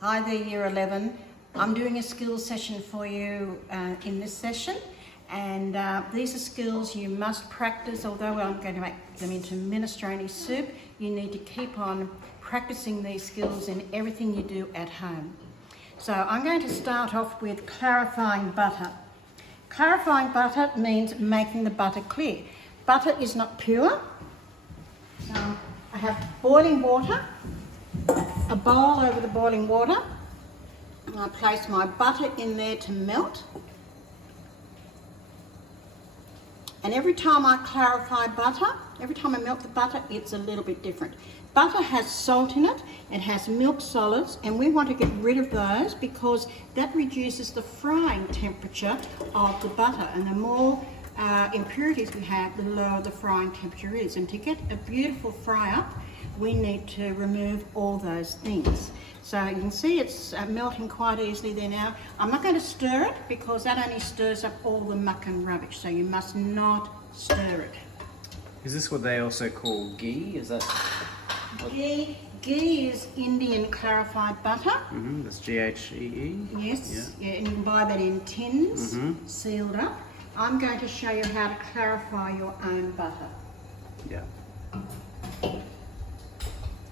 Hi there, Year 11. I'm doing a skills session for you in this session, and these are skills you must practice. Although I'm going to make them into minestrone soup, you need to keep on practicing these skills in everything you do at home. So I'm going to start off with clarifying butter. Clarifying butter means making the butter clear. Butter is not pure. So I have boiling water, a bowl over the boiling water, and I place my butter in there to melt. And every time I clarify butter, every time I melt the butter, it's a little bit different. Butter has salt in it, it has milk solids, and we want to get rid of those because that reduces the frying temperature of the butter, and the more impurities we have, the lower the frying temperature is. And to get a beautiful fry up, we need to remove all those things. So you can see it's melting quite easily there now. I'm not going to stir it because that only stirs up all the muck and rubbish, so you must not stir it. Is this what they also call ghee? Is that Ghee is Indian clarified butter. That's Ghee? Yes, yeah, and you can buy that in tins, sealed up. I'm going to show you how to clarify your own butter. Yeah.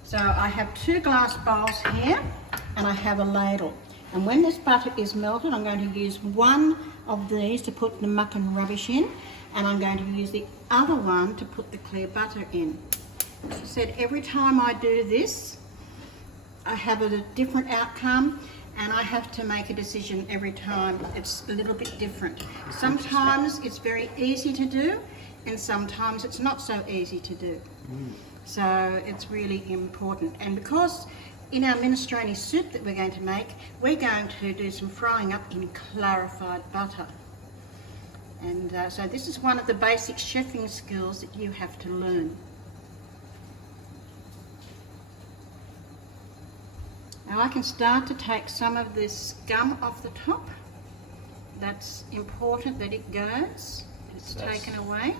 So I have 2 glass bowls here, and I have a ladle. And when this butter is melted, I'm going to use one of these to put the muck and rubbish in, and I'm going to use the other one to put the clear butter in. As I said, every time I do this, I have a different outcome, and I have to make a decision every time. It's a little bit different. Sometimes it's very easy to do, and sometimes it's not so easy to do. So it's really important. And because in our minestrone soup that we're going to make, we're going to do some frying up in clarified butter. And so this is one of the basic chefing skills that you have to learn. Now I can start to take some of this gum off the top. That's important that it goes. It's taken away.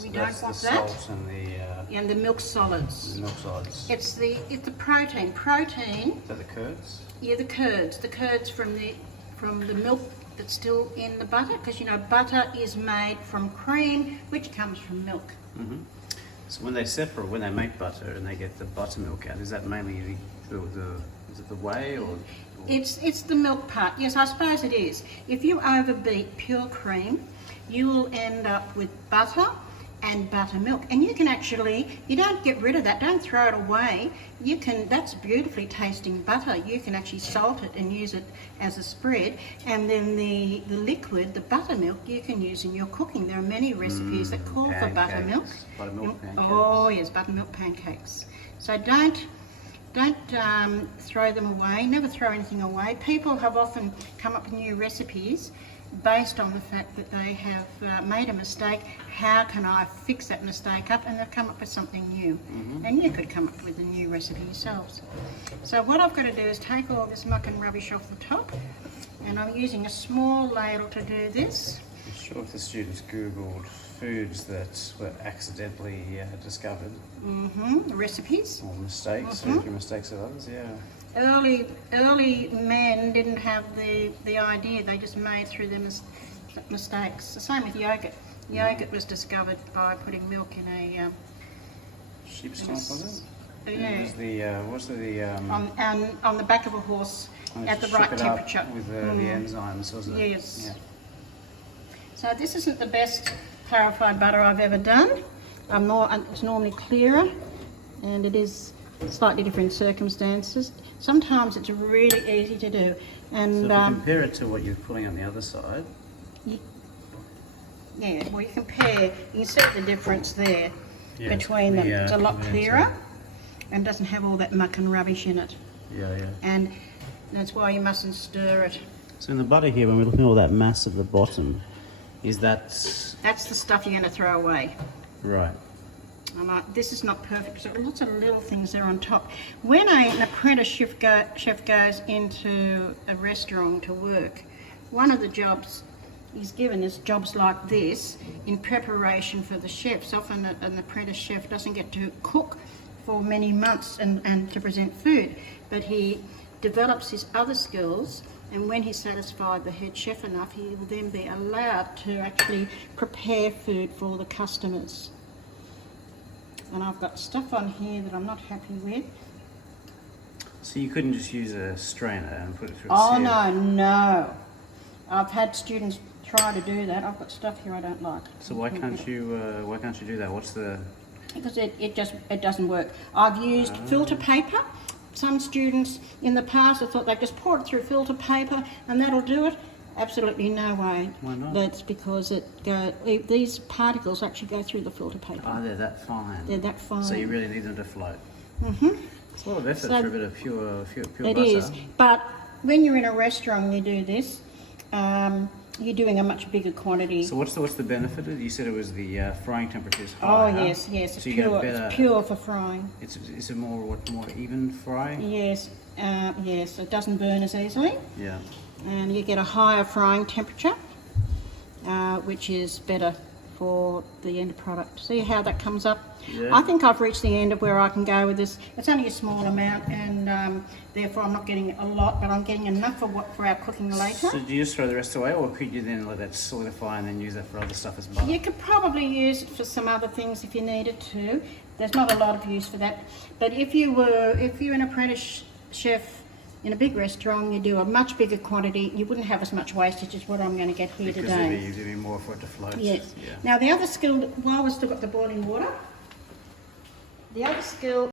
We don't want that. Salt And the milk solids. the milk solids. It's the protein. Protein. Is that the curds? Yeah, the curds. The curds from the milk that's still in the butter, because you know butter is made from cream, which comes from milk. So when they make butter and they get the buttermilk out, is that mainly is it the whey or? It's the milk part. Yes, I suppose it is. If you overbeat pure cream, you will end up with butter and buttermilk, and you can actually, you don't get rid of that, don't throw it away. You can, that's beautifully tasting butter. You can actually salt it and use it as a spread, and then the liquid, the buttermilk, you can use in your cooking. There are many recipes that call for buttermilk. Buttermilk pancakes. Oh yes, buttermilk pancakes. So don't throw them away. Never throw anything away. People have often come up with new recipes based on the fact that they have made a mistake. How can I fix that mistake up? And they've come up with something new. And you could come up with a new recipe yourselves. So what I've got to do is take all this muck and rubbish off the top, and I'm using a small ladle to do this. I'm sure if the students googled foods that were accidentally discovered. Recipes. Or mistakes, food through mistakes of others, yeah. Early men didn't have the idea, they just made through their mistakes. The same with yogurt. Yogurt was discovered by putting milk in a Sheep's milk, was it? Yeah. What's the on the back of a horse at the right temperature. With the enzymes, wasn't it? Yes. Yeah. So this isn't the best clarified butter I've ever done. It's normally clearer, and it is slightly different circumstances. Sometimes it's really easy to do. And so if you compare it to what you're putting on the other side. Yeah, well you can see the difference there between them. It's a lot clearer and doesn't have all that muck and rubbish in it. Yeah. And that's why you mustn't stir it. So in the butter here, when we're looking at all that mass at the bottom, is that... That's the stuff you're going to throw away. Right. This is not perfect, so lots of little things there on top. When an apprentice chef goes into a restaurant to work, one of the jobs he's given is jobs like this in preparation for the chefs. Often an apprentice chef doesn't get to cook for many months and to present food, but he develops his other skills, and when he's satisfied the head chef enough, he will then be allowed to actually prepare food for the customers. And I've got stuff on here that I'm not happy with. So you couldn't just use a strainer and put it through a Oh sieve? no. I've had students try to do that. I've got stuff here I don't like. So why can't you do that? What's the... Because it doesn't work. I've used filter paper. Some students in the past have thought they just pour it through filter paper and that'll do it. Absolutely no way. Why not? That's because these particles actually go through the filter paper. Oh, they're that fine. They're that fine. So you really need them to float. It's a lot of effort So for a bit of pure It butter. is, but when you're in a restaurant and you do this, you're doing a much bigger quantity. So what's the benefit? You said it was the frying temperature is Oh higher. yes, it's So you get a pure. better... It's pure for frying. Is it more even fry? Yes, yes. It doesn't burn as easily, Yeah. and you get a higher frying temperature, which is better for the end product. See how that comes up? Yeah. I think I've reached the end of where I can go with this. It's only a small amount, and therefore I'm not getting a lot, but I'm getting enough for our cooking later. So do you just throw the rest away, or could you then let that solidify and then use that for other stuff as butter? You could probably use it for some other things if you needed to. There's not a lot of use for that. But if you're an apprentice chef in a big restaurant, you do a much bigger quantity, you wouldn't have as much wastage as what I'm going to get here Because today. there'd be more for it to float. Yes. Yeah. Now the other skill, while we've still got the boiling water, the other skill